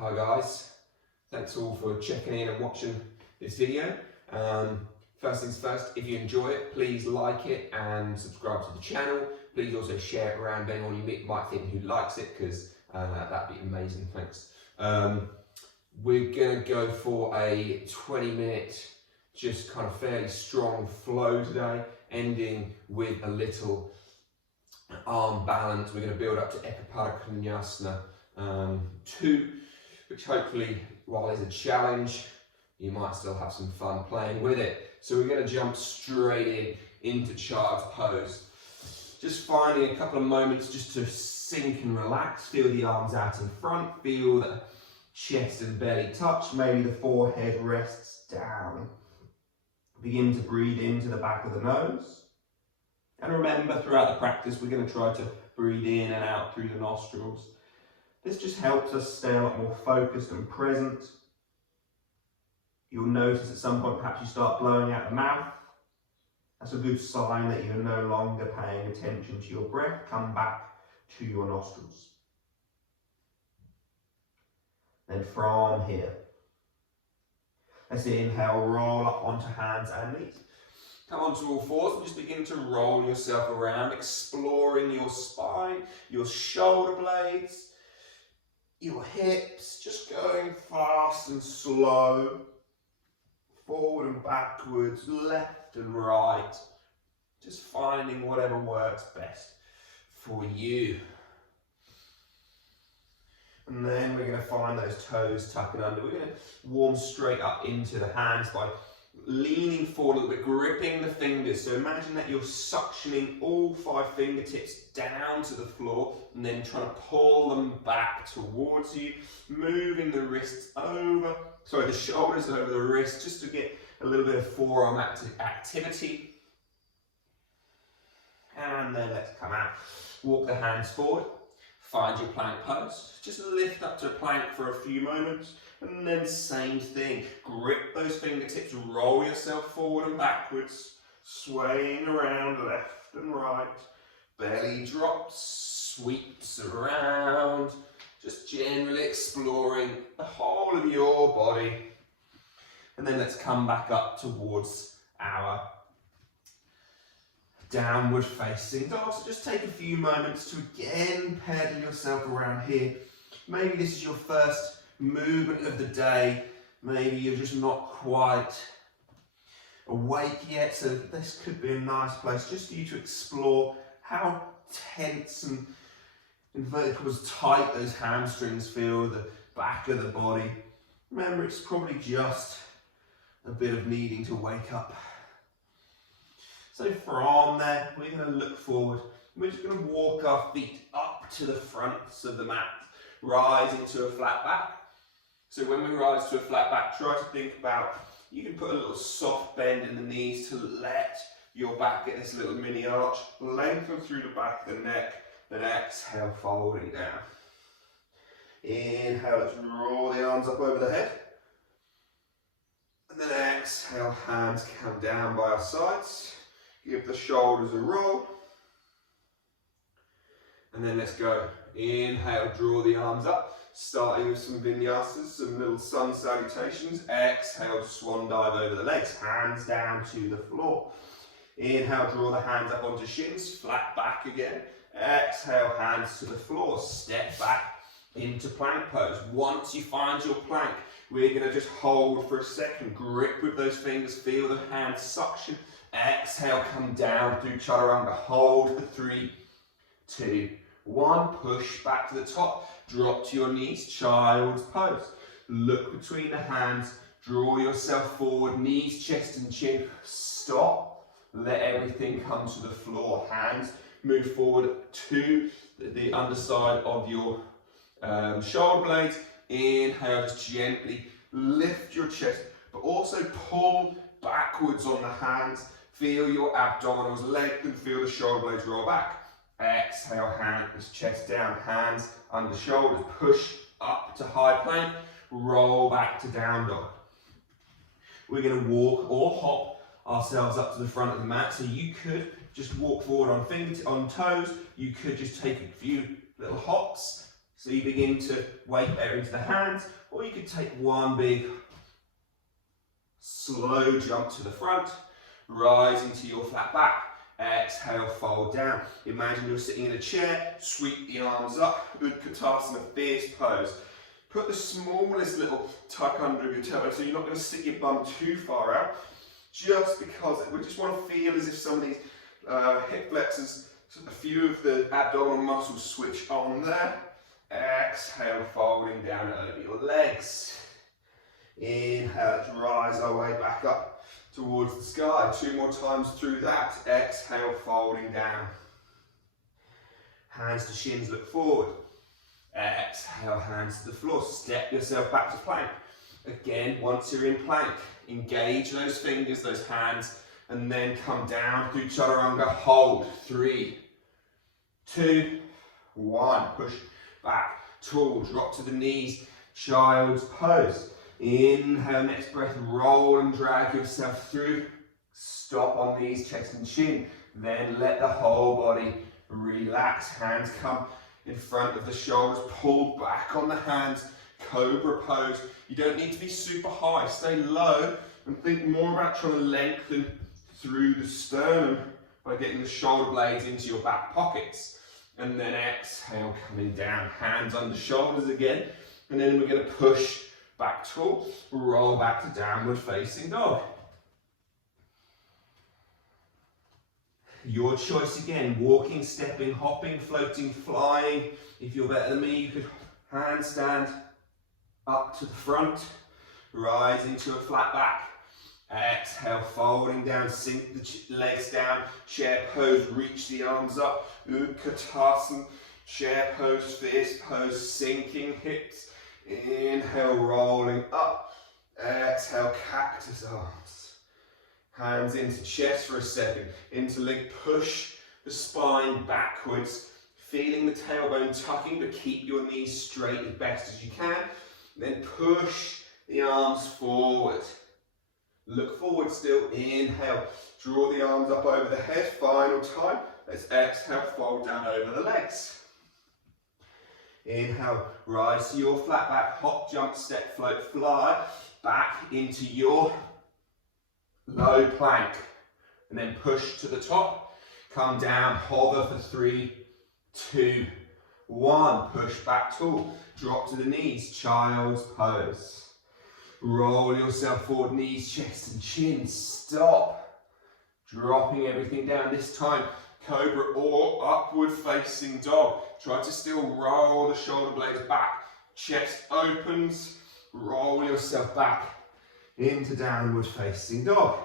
Hi guys, thanks all for checking in and watching this video. First things first, if you enjoy it, please like it and subscribe to the channel. Please also share it around anyone you might think who likes it, because that'd be amazing, thanks. We're going to go for a 20-minute, just kind of fairly strong flow today, ending with a little arm balance. We're going to build up to EPK1 2, which hopefully, while is a challenge, you might still have some fun playing with it. So we're going to jump straight into child's pose. Just finding a couple of moments just to sink and relax. Feel the arms out in front, feel the chest and belly touch, maybe the forehead rests down. Begin to breathe into the back of the nose. And remember, throughout the practice, we're going to try to breathe in and out through the nostrils. This just helps us stay a lot more focused and present. You'll notice at some point perhaps you start blowing out the mouth. That's a good sign that you're no longer paying attention to your breath. Come back to your nostrils. Then from here, let's inhale, roll up onto hands and knees. Come onto all fours and just begin to roll yourself around, exploring your spine, your shoulder blades, your hips, just going fast and slow, forward and backwards, left and right, just finding whatever works best for you. And then we're going to find those toes tucking under. We're going to warm straight up into the hands by leaning forward a little bit, gripping the fingers. So imagine that you're suctioning all 5 fingertips down to the floor and then trying to pull them back towards you, moving the wrists over, the shoulders over the wrists, just to get a little bit of forearm activity. And then let's come out, walk the hands forward, find your plank pose, just lift up to a plank for a few moments. And then same thing, grip those fingertips, roll yourself forward and backwards, swaying around left and right, belly drops, sweeps around, just generally exploring the whole of your body. And then let's come back up towards our downward facing dog. So just take a few moments to again pedal yourself around here. Maybe this is your first movement of the day. Maybe you're just not quite awake yet, so this could be a nice place just for you to explore how tense and inverted commas tight those hamstrings feel, the back of the body. Remember, it's probably just a bit of needing to wake up. So from there, we're going to look forward. We're just going to walk our feet up to the fronts of the mat, rising to a flat back. So when we rise to a flat back, try to think about, you can put a little soft bend in the knees to let your back get this little mini arch, lengthen through the back of the neck, then exhale, folding down. Inhale, let's roll the arms up over the head. And then exhale, hands come down by our sides. Give the shoulders a roll. And then let's go. Inhale, draw the arms up. Starting with some vinyasas, some little sun salutations. Exhale, swan dive over the legs, hands down to the floor. Inhale, draw the hands up onto shins, flat back again. Exhale, hands to the floor, step back into plank pose. Once you find your plank, we're going to just hold for a second, grip with those fingers, feel the hands suction. Exhale, come down through chaturanga, hold for 3, 2, 1, push back to the top. Drop to your knees, child's pose. Look between the hands, draw yourself forward, knees, chest and chin. Stop, let everything come to the floor. Hands move forward to the underside of your shoulder blades. Inhale, just gently lift your chest, but also pull backwards on the hands. Feel your abdominals lengthen, feel the shoulder blades roll back. Exhale, hands, chest down, hands under shoulders, push up to high plank, roll back to down dog. We're going to walk or hop ourselves up to the front of the mat. So you could just walk forward on toes, you could just take a few little hops, So you begin to weight better into the hands, or you could take one big slow jump to the front, rise into your flat back, exhale, fold down. Imagine you're sitting in a chair, sweep the arms up, Utkatasana, fierce pose. Put the smallest little tuck under your toe, so you're not going to stick your bum too far out, just because we just want to feel as if some of these hip flexors, a few of the abdominal muscles switch on there. Exhale, folding down over your legs. Inhale, let's rise our way back up towards the sky. 2 more times through that. Exhale, folding down. Hands to shins, look forward. Exhale, hands to the floor. Step yourself back to plank. Again, once you're in plank, engage those fingers, those hands, and then come down through chaturanga. Hold. 3, 2, 1. Push back, tall, drop to the knees, child's pose. Inhale, next breath, roll and drag yourself through. Stop on knees, chest and chin. Then let the whole body relax. Hands come in front of the shoulders, pull back on the hands, cobra pose. You don't need to be super high, stay low and think more about trying to lengthen through the sternum by getting the shoulder blades into your back pockets. And then exhale, coming down, hands under shoulders again. And then we're going to push back tall, roll back to downward facing dog. Your choice again, walking, stepping, hopping, floating, flying. If you're better than me, you could handstand up to the front, rise into a flat back. Exhale, folding down, sink the legs down, chair pose, reach the arms up, Utkatasana, chair pose, fierce pose, sinking hips, inhale, rolling up, exhale, cactus arms, hands into chest for a second, interlink, push the spine backwards, feeling the tailbone tucking, but keep your knees straight as best as you can, then push the arms forward. Look forward still, inhale, draw the arms up over the head, final time, let's exhale, fold down over the legs. Inhale, rise to your flat back, hop, jump, step, float, fly, back into your low plank, and then push to the top, come down, hover for 3, 2, 1, push back tall, drop to the knees, child's pose. Roll yourself forward, knees, chest and chin, stop. Dropping everything down, this time cobra or upward facing dog. Try to still roll the shoulder blades back, chest opens, roll yourself back into downward facing dog.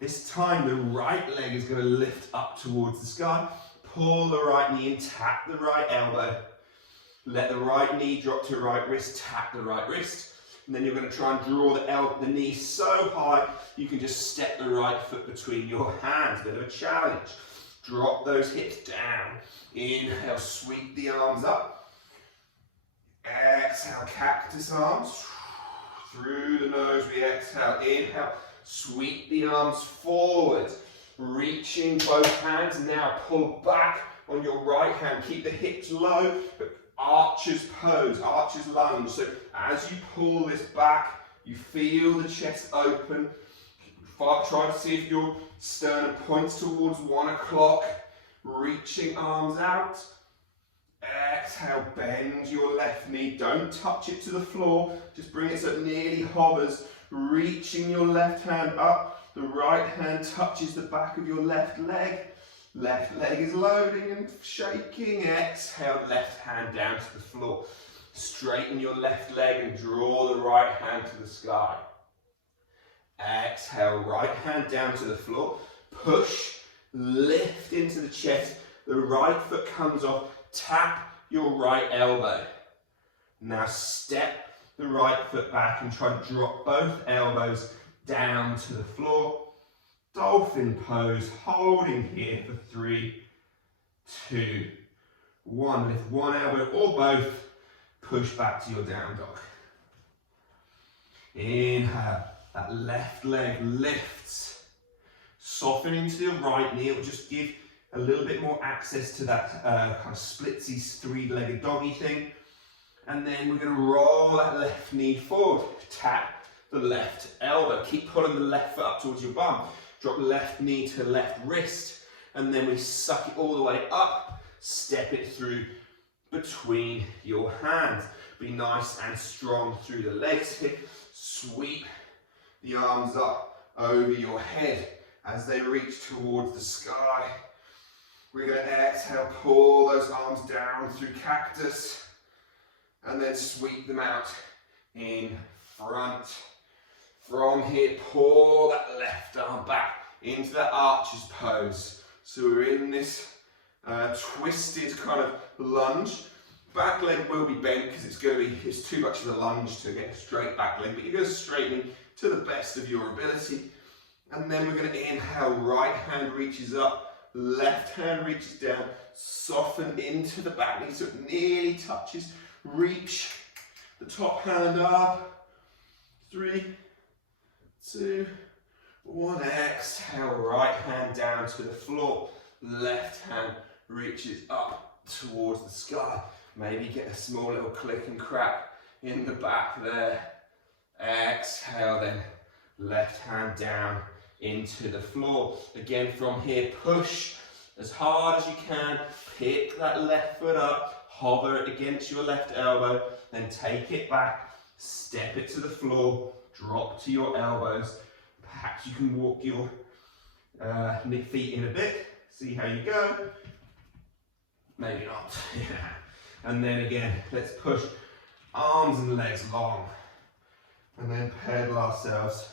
This time the right leg is going to lift up towards the sky, pull the right knee in, tap the right elbow, let the right knee drop to right wrist, tap the right wrist. And then you're going to try and draw the knee so high you can just step the right foot between your hands. Bit of a challenge. Drop those hips down. Inhale, sweep the arms up. Exhale, cactus arms. Through the nose we exhale. Inhale, sweep the arms forward. Reaching both hands. Now pull back on your right hand. Keep the hips low, but archer's pose, archer's lunge. So as you pull this back, you feel the chest open. Try to see if your sternum points towards 1 o'clock. Reaching arms out. Exhale, bend your left knee. Don't touch it to the floor. Just bring it so it nearly hovers. Reaching your left hand up. The right hand touches the back of your left leg. Left leg is loading and shaking. Exhale, left hand down to the floor. Straighten your left leg and draw the right hand to the sky. Exhale, right hand down to the floor. Push, lift into the chest. The right foot comes off. Tap your right elbow. Now step the right foot back and try to drop both elbows down to the floor. Dolphin pose, holding here for 3, 2, 1. Lift one elbow or both, push back to your down dog. Inhale, that left leg lifts. Soften into the right knee, it will just give a little bit more access to that kind of splitsy 3-legged doggy thing. And then we're going to roll that left knee forward. Tap the left elbow. Keep pulling the left foot up towards your bum. Drop left knee to left wrist. And then we suck it all the way up. Step it through between your hands. Be nice and strong through the legs here. Sweep the arms up over your head as they reach towards the sky. We're going to exhale, pull those arms down through cactus, and then sweep them out in front. From here, pull that left arm back into the arches pose. So we're in this twisted kind of lunge. Back leg will be bent because it's too much of a lunge to get a straight back leg, but you're going to straighten to the best of your ability. And then we're going to inhale, right hand reaches up, left hand reaches down, soften into the back knee so it nearly touches. Reach the top hand up. 3, 2, 1. Exhale, right hand down to the floor. Left hand reaches up towards the sky. Maybe get a small little click and crack in the back there. Exhale, then left hand down into the floor. Again, from here, push as hard as you can. Pick that left foot up, hover it against your left elbow, then take it back, step it to the floor, drop to your elbows. Perhaps you can walk your feet in a bit, see how you go. Maybe not. And then again, let's push arms and legs long. And then pedal ourselves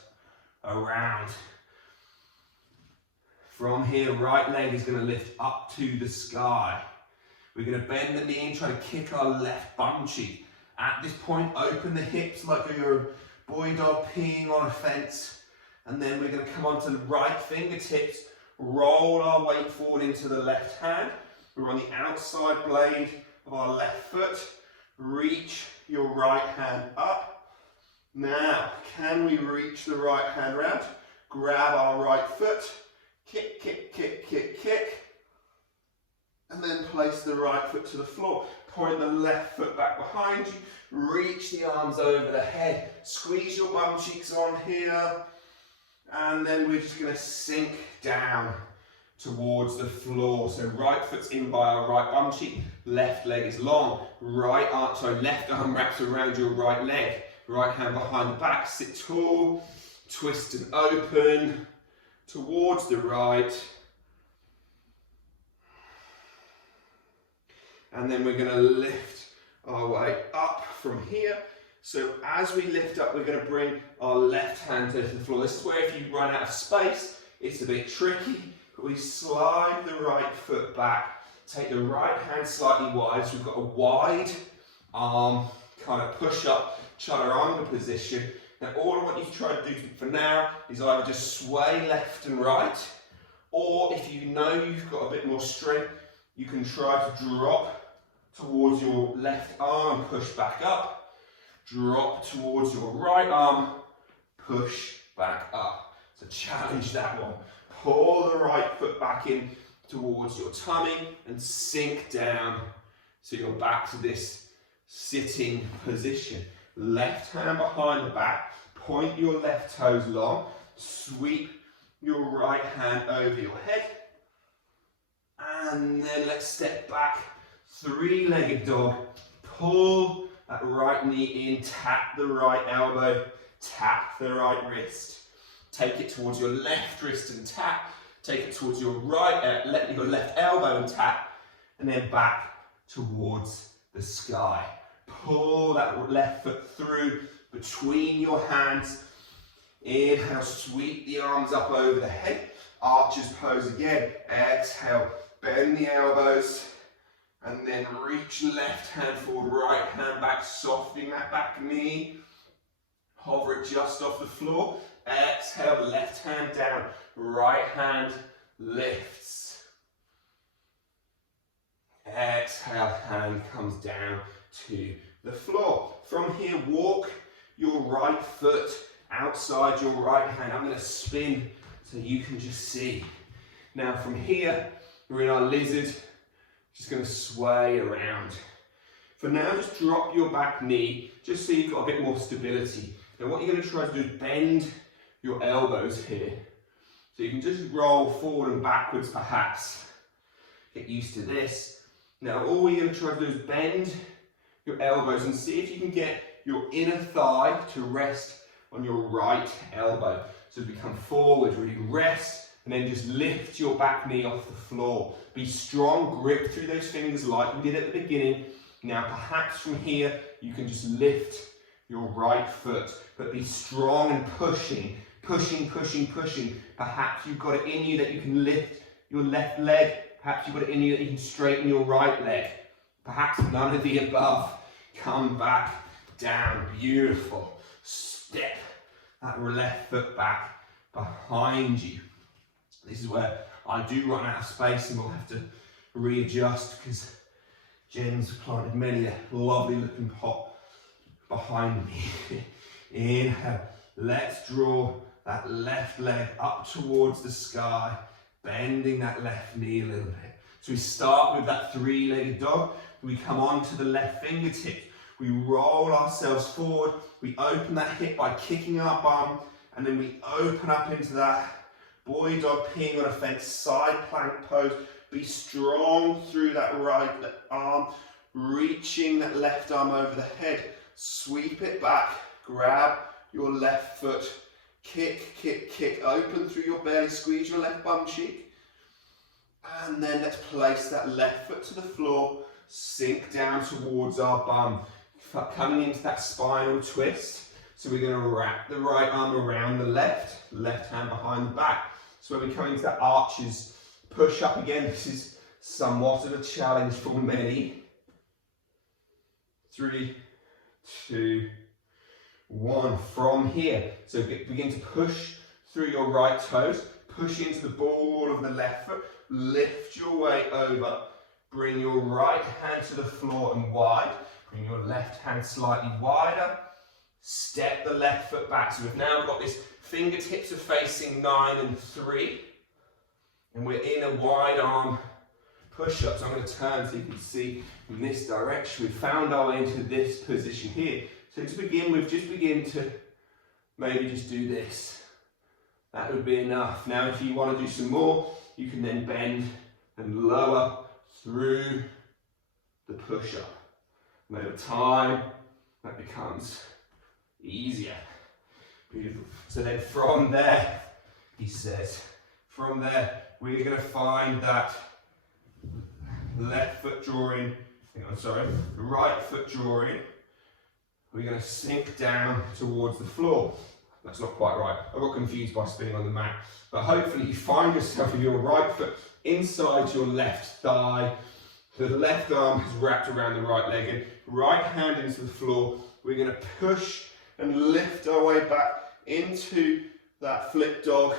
around. From here, right leg is going to lift up to the sky. We're going to bend the knee and try to kick our left bum cheek. At this point, open the hips like you're a boy dog peeing on a fence. And then we're going to come onto the right fingertips, roll our weight forward into the left hand. We're on the outside blade of our left foot. Reach your right hand up. Now, can we reach the right hand round? Grab our right foot, kick, kick, kick, kick, kick, and then place the right foot to the floor. Point the left foot back behind you, reach the arms over the head, squeeze your bum cheeks on here, and then we're just going to sink down towards the floor. So right foot's in by our right bum cheek, left leg is long, left arm wraps around your right leg. Right hand behind the back, sit tall, twist and open towards the right. And then we're going to lift our way up from here. So as we lift up, we're going to bring our left hand to the floor. This is where if you run out of space, it's a bit tricky, but we slide the right foot back, take the right hand slightly wide, so we've got a wide arm kind of push up, chaturanga position. Now all I want you to try to do for now is either just sway left and right, or if you know you've got a bit more strength, you can try to drop towards your left arm, push back up, drop towards your right arm, push back up. So challenge that one. Pull the right foot back in towards your tummy and sink down so you're back to this sitting position. Left hand behind the back, point your left toes long, sweep your right hand over your head, and then let's step back, three-legged dog, pull that right knee in, tap the right elbow, tap the right wrist, take it towards your left wrist and tap, take it towards your right, your left elbow and tap, and then back towards the sky. Pull that left foot through between your hands. Inhale, sweep the arms up over the head. Arches pose again. Exhale, bend the elbows. And then reach left hand forward, right hand back, softening that back knee. Hover it just off the floor. Exhale, left hand down, right hand lifts. Exhale, hand comes down to the floor. From here, walk your right foot outside your right hand. I'm going to spin so you can just see. Now from here, we're in our lizard. Just going to sway around. For now, just drop your back knee, just so you've got a bit more stability. Now what you're going to try to do is bend your elbows here. So you can just roll forward and backwards perhaps. Get used to this. Now all you're going to try to do is bend your elbows and see if you can get your inner thigh to rest on your right elbow. So as we come forward, really rest, and then just lift your back knee off the floor. Be strong, grip through those fingers like we did at the beginning. Now perhaps from here, you can just lift your right foot, but be strong and pushing, pushing, pushing, pushing. Perhaps you've got it in you that you can lift your left leg. Perhaps you've got it in you that you can straighten your right leg. Perhaps none of the above. Come back, down, beautiful. Step that left foot back behind you. This is where I do run out of space and we'll have to readjust because Jen's planted many a lovely looking pot behind me. Inhale, let's draw that left leg up towards the sky, bending that left knee a little bit. So we start with that three-legged dog. We come on to the left fingertip. We roll ourselves forward. We open that hip by kicking our bum, and then we open up into that boy dog peeing on a fence side plank pose. Be strong through that right arm, reaching that left arm over the head. Sweep it back, grab your left foot, kick, kick, kick, open through your belly, squeeze your left bum cheek. And then let's place that left foot to the floor, sink down towards our bum, coming into that spinal twist. So we're going to wrap the right arm around the left hand behind the back. So when we come into that arches, push up again. This is somewhat of a challenge for many. 3, 2, 1. From here, so begin to push through your right toes, push into the ball of the left foot, lift your way over, bring your right hand to the floor and wide, bring your left hand slightly wider, step the left foot back. So we've now got this, fingertips are facing 9 and 3, and we're in a wide arm push-up. So I'm going to turn so you can see in this direction. We've found our way into this position here. So to begin with, just begin to maybe just do this. That would be enough. Now if you want to do some more, you can then bend and lower through the push-up. And over time, that becomes easier. Beautiful. So then from there, he says, from there, we're going to find that left foot drawing, right foot drawing. We're going to sink down towards the floor. That's not quite right. I got confused by spinning on the mat. But hopefully you find yourself with your right foot inside your left thigh. The left arm is wrapped around the right leg. And right hand into the floor. We're going to push and lift our way back into that flip dog.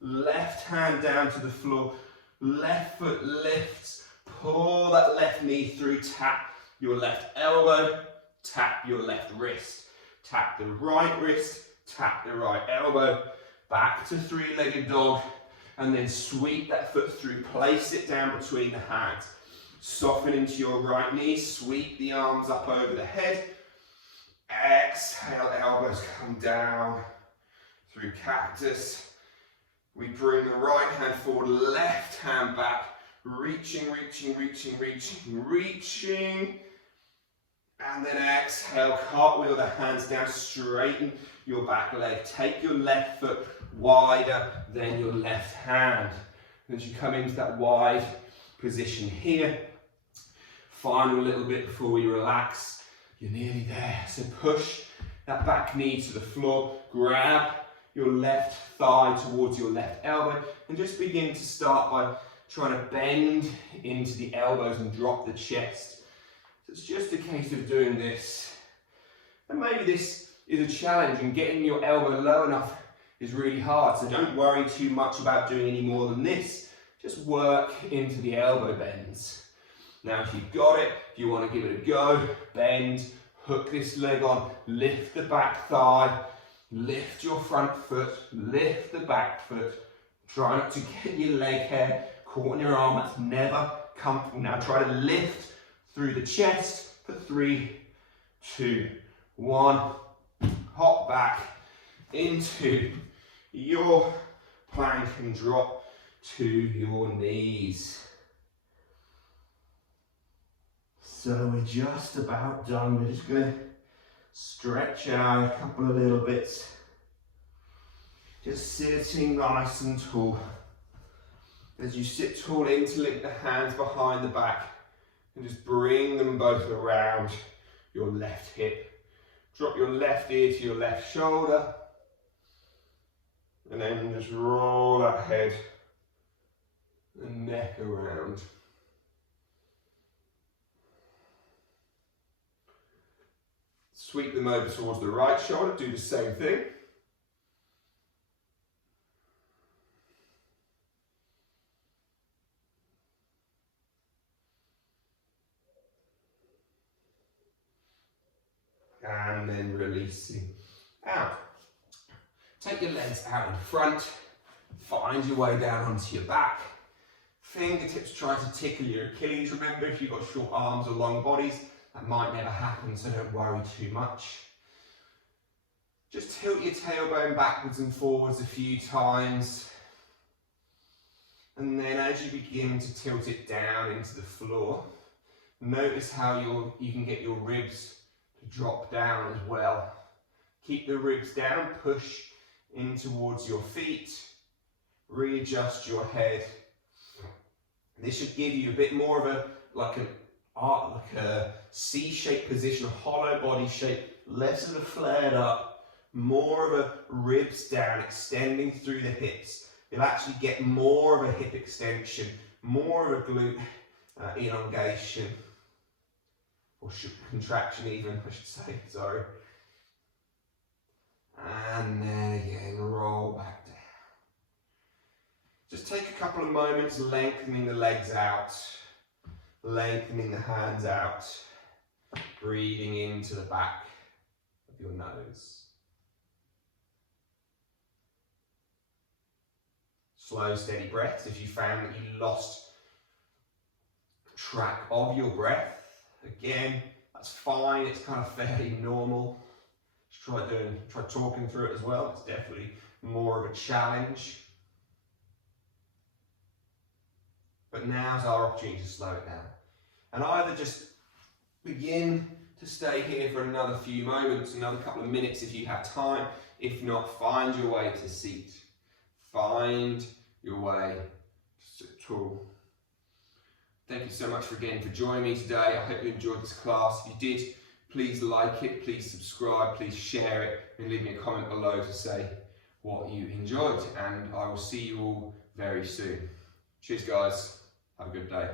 Left hand down to the floor. Left foot lifts. Pull that left knee through. Tap your left elbow. Tap your left wrist. Tap the right wrist. Tap the right elbow. Back to three-legged dog. And then sweep that foot through. Place it down between the hands. Soften into your right knee. Sweep the arms up over the head. Exhale, elbows come down through cactus. We bring the right hand forward, left hand back. Reaching, reaching, reaching, reaching, reaching. And then exhale, cartwheel the hands down, straighten your back leg. Take your left foot wider than your left hand. And as you come into that wide position here, final little bit before we relax. You're nearly there. So push that back knee to the floor, grab your left thigh towards your left elbow, and just begin to start by trying to bend into the elbows and drop the chest. So it's just a case of doing this. And maybe this is a challenge and getting your elbow low enough is really hard. So don't worry too much about doing any more than this. Just work into the elbow bends. Now if you've got it, if you want to give it a go, bend, hook this leg on, lift the back thigh, lift your front foot, lift the back foot. Try not to get your leg hair caught on your arm, that's never comfortable. Now try to lift through the chest, for 3, 2, 1. Hop back into your plank and drop to your knees. So we're just about done. We're just going to stretch out a couple of little bits. Just sitting nice and tall. As you sit tall, interlink the hands behind the back and just bring them both around your left hip. Drop your left ear to your left shoulder. And then just roll that head and neck around. Sweep them over towards the right shoulder, do the same thing. And then releasing out. Take your legs out in front, find your way down onto your back. Fingertips try to tickle your Achilles. Remember, if you've got short arms or long bodies, that might never happen, so don't worry too much. Just tilt your tailbone backwards and forwards a few times. And then as you begin to tilt it down into the floor, notice how you can get your ribs to drop down as well. Keep the ribs down, push in towards your feet, readjust your head. This should give you a bit more of a, like a C-shaped position, a hollow body shape, less of a flared up, more of a ribs down, extending through the hips. You'll actually get more of a hip extension, more of a glute elongation, or contraction even, I should say, sorry. And then again, roll back down. Just take a couple of moments lengthening the legs out, lengthening the hands out, breathing into the back of your nose. Slow, steady breaths. If you found that you lost track of your breath, again, that's fine, it's kind of fairly normal. Just try talking through it as well. It's definitely more of a challenge. But now's our opportunity to slow it down. And either just begin to stay here for another few moments, another couple of minutes if you have time. If not, find your way to seat. Find your way to tall. Thank you so much for joining me today. I hope you enjoyed this class. If you did, please like it, please subscribe, please share it, and leave me a comment below to say what you enjoyed. And I will see you all very soon. Cheers guys, have a good day.